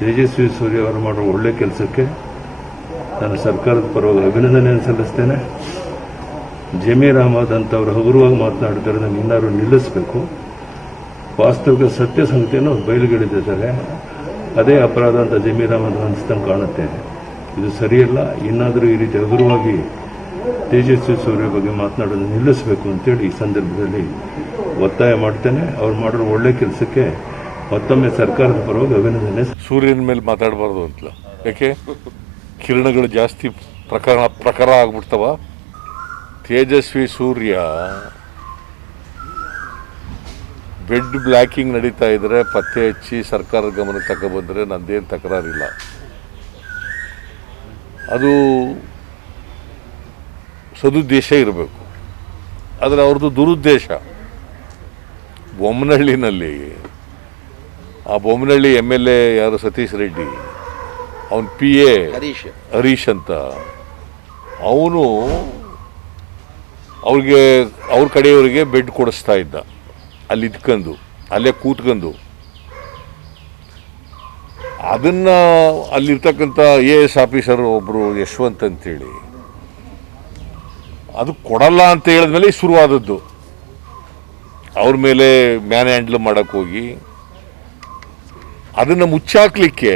ತೇಜಸ್ವಿ ಸೂರ್ಯ ಅವರು ಮಾಡೋ ಒಳ್ಳೆ ಕೆಲಸಕ್ಕೆ ನಾನು ಸರ್ಕಾರದ ಪರವಾಗಿ ಅಭಿನಂದನೆಯನ್ನು ಸಲ್ಲಿಸ್ತೇನೆ. ಜಮೀರ್ ಅಹಮದ್ ಅಂತವರು ಹಗುರವಾಗಿ ಮಾತನಾಡ್ತಾರೆ, ನಾನು ಇನ್ನಾರು ನಿಲ್ಲಿಸಬೇಕು. ವಾಸ್ತವಿಕ ಸತ್ಯ ಸಂಗತಿಯನ್ನು ಬಯಲುಗೆಳೆದಿದ್ದಾರೆ. ಅದೇ ಅಪರಾಧ ಅಂತ ಜಮೀರ್ ಅಹಮದ್ ಅನಿಸ್ತಂಗೆ ಕಾಣುತ್ತೆ. ಇದು ಸರಿಯಲ್ಲ. ಇನ್ನಾದರೂ ಈ ರೀತಿ ಹಗುರವಾಗಿ ತೇಜಸ್ವಿ ಸೂರ್ಯ ಬಗ್ಗೆ ಮಾತನಾಡೋದು ನಿಲ್ಲಿಸಬೇಕು ಅಂತೇಳಿ ಈ ಸಂದರ್ಭದಲ್ಲಿ ಒತ್ತಾಯ ಮಾಡ್ತೇನೆ. ಅವ್ರು ಮಾಡಿರೋ ಒಳ್ಳೆ ಕೆಲಸಕ್ಕೆ ಮತ್ತೊಮ್ಮೆ ಸರ್ಕಾರದ ಪರವಾಗಿ ಅಭಿನಂದನೆ. ಸೂರ್ಯನ ಮೇಲೆ ಮಾತಾಡಬಾರ್ದು ಅಂತಲ್ಲ, ಯಾಕೆ ಕಿರಣಗಳು ಜಾಸ್ತಿ ಪ್ರಖರ ಆಗ್ಬಿಡ್ತವ. ತೇಜಸ್ವಿ ಸೂರ್ಯ ಬೆಡ್ ಬ್ಲ್ಯಾಕಿಂಗ್ ನಡೀತಾ ಇದ್ರೆ ಪತ್ತೆ ಹಚ್ಚಿ ಸರ್ಕಾರದ ಗಮನಕ್ಕೆ ತಗೊಬಂದರೆ ನಂದೇನು ತಕರಾರಿಲ್ಲ. ಅದು ಸದುದ್ದೇಶ ಇರಬೇಕು. ಆದರೆ ಅವ್ರದ್ದು ದುರುದ್ದೇಶ. ಬೊಮ್ಮನಹಳ್ಳಿನಲ್ಲಿ ಆ ಬೊಮ್ಮನಹಳ್ಳಿ MLA ಯಾರು ಸತೀಶ್ ರೆಡ್ಡಿ, ಅವನ PA ಹರೀಶ್ ಅಂತ, ಅವನು ಅವ್ರ ಕಡೆಯವರಿಗೆ ಬೆಡ್ ಕೊಡಿಸ್ತಾ ಇದ್ದ. ಅಲ್ಲಿ ಇದ್ಕೊಂಡು ಅಲ್ಲೇ ಕೂತ್ಕೊಂಡು ಅದನ್ನು ಅಲ್ಲಿರ್ತಕ್ಕಂಥ AS ಆಫೀಸರ್ ಒಬ್ಬರು ಯಶವಂತ್ ಅಂತೇಳಿ ಅದು ಕೊಡಲ್ಲ ಅಂತ ಹೇಳಿದ್ಮೇಲೆ ಶುರುವಾದದ್ದು. ಅವ್ರ ಮೇಲೆ ಮ್ಯಾನ್ ಹ್ಯಾಂಡ್ಲ್ ಮಾಡೋಕ್ಕೆ ಹೋಗಿ ಅದನ್ನು ಮುಚ್ಚಾಕ್ಲಿಕ್ಕೆ,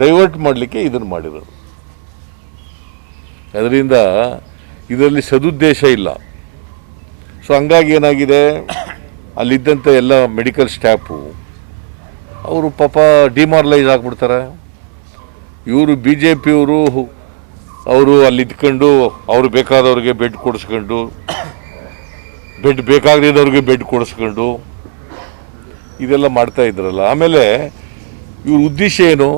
ಡೈವರ್ಟ್ ಮಾಡಲಿಕ್ಕೆ ಇದನ್ನು ಮಾಡಿರೋದು. ಅದರಿಂದ ಇದರಲ್ಲಿ ಸದುದ್ದೇಶ ಇಲ್ಲ. ಸೊ ಹಂಗಾಗಿ ಏನಾಗಿದೆ, ಅಲ್ಲಿದ್ದಂಥ ಎಲ್ಲ ಮೆಡಿಕಲ್ ಸ್ಟಾಫು ಅವರು ಪಾಪ ಡಿಮಾರಲೈಸ್ ಆಗಿಬಿಡ್ತಾರೆ. ಇವರು BJPಯವರು ಅವರು ಅಲ್ಲಿ ಇದ್ಕೊಂಡು ಅವರು ಬೇಕಾದವ್ರಿಗೆ ಬೆಡ್ ಕೊಡಿಸ್ಕೊಂಡು, ಬೆಡ್ ಬೇಕಾಗದಿದ್ದವ್ರಿಗೆ ಬೆಡ್ ಕೊಡಿಸ್ಕೊಂಡು ಇದೆಲ್ಲ ಮಾಡ್ತಾ ಇದ್ರಲ್ಲ. ಆಮೇಲೆ ಇವ್ರ ಉದ್ದೇಶ ಏನು,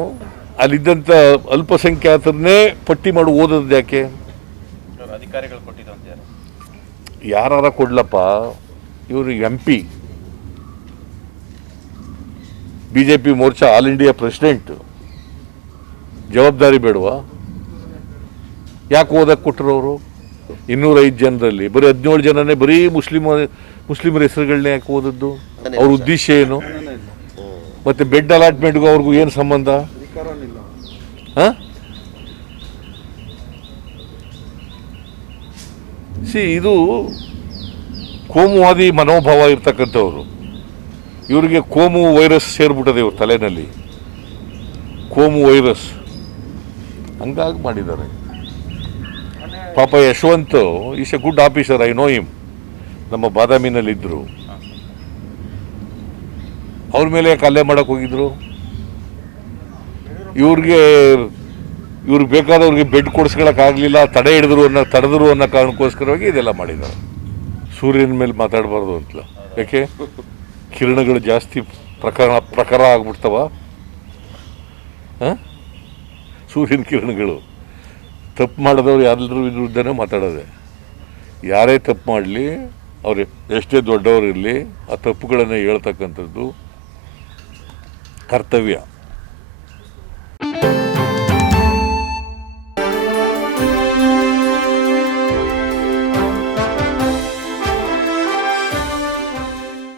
ಅಲ್ಲಿದ್ದಂಥ ಅಲ್ಪಸಂಖ್ಯಾತರನ್ನೇ ಪಟ್ಟಿ ಮಾಡಿ ಓದೋದು ಯಾಕೆ? ಅಧಿಕಾರಿಗಳು ಕೊಟ್ಟಿದ್ದು ಅಂತ ಯಾರ ಕೊಡ್ಲಪ್ಪ. ಇವರು MP BJP Morcha all India president, ಜವಾಬ್ದಾರಿ ಬೇಡವಾ? ಯಾಕೆ ಓದಕ್ಕೆ ಕೊಟ್ಟರು ಅವರು? 205 ಜನರಲ್ಲಿ ಬರೀ 17 ಜನನೇ ಬರೀ ಮುಸ್ಲಿಮರ ಹೆಸರುಗಳನ್ನೇ ಯಾಕೆ ಓದದ್ದು? ಅವ್ರ ಉದ್ದೇಶ ಏನು? ಮತ್ತೆ ಬೆಡ್ ಅಲಾಟ್ಮೆಂಟ್ಗೂ ಅವ್ರಿಗೂ ಏನು ಸಂಬಂಧ? ಇದು ಕೋಮುವಾದಿ ಮನೋಭಾವ ಇರ್ತಕ್ಕಂಥವ್ರು. ಇವರಿಗೆ ಕೋಮು ವೈರಸ್ ಸೇರ್ಬಿಟ್ಟದೆ ಇವ್ರ ತಲೆನಲ್ಲಿ, ಕೋಮು ವೈರಸ್. ಹಂಗಾಗಿ ಮಾಡಿದ್ದಾರೆ. ಪಾಪ Yashwant is A good officer, I know him. ನಮ್ಮ ಬಾದಾಮಿನಲ್ಲಿದ್ದರು. ಅವ್ರ ಮೇಲೆ ಯಾಕೆ ಹಲ್ಲೆ ಮಾಡೋಕೆ ಹೋಗಿದ್ರು? ಇವ್ರಿಗೆ ಬೇಕಾದವ್ರಿಗೆ ಬೆಡ್ ಕೊಡಿಸ್ಕೊಳಕ್ಕಾಗಲಿಲ್ಲ, ತಡೆದ್ರು ಅನ್ನೋ ಕಾರಣಕ್ಕೋಸ್ಕರವಾಗಿ ಇದೆಲ್ಲ ಮಾಡಿದ್ದಾರೆ. ಸೂರ್ಯನ ಮೇಲೆ ಮಾತಾಡಬಾರ್ದು ಅಂತಲ್ಲ, ಯಾಕೆ ಕಿರಣಗಳು ಜಾಸ್ತಿ ಪ್ರಖರ ಆಗ್ಬಿಡ್ತವ. ಸೂರ್ಯನ ಕಿರಣಗಳು. ತಪ್ಪು ಮಾಡಿದವ್ರು ಎಲ್ಲರ ವಿರುದ್ಧನೇ ಮಾತಾಡೋದೆ. ಯಾರೇ ತಪ್ಪು ಮಾಡಲಿ, ಅವ್ರು ಎಷ್ಟೇ ದೊಡ್ಡವರು ಇರಲಿ, ಆ ತಪ್ಪುಗಳನ್ನು ಹೇಳ್ತಕ್ಕಂಥದ್ದು ಕರ್ತವ್ಯ.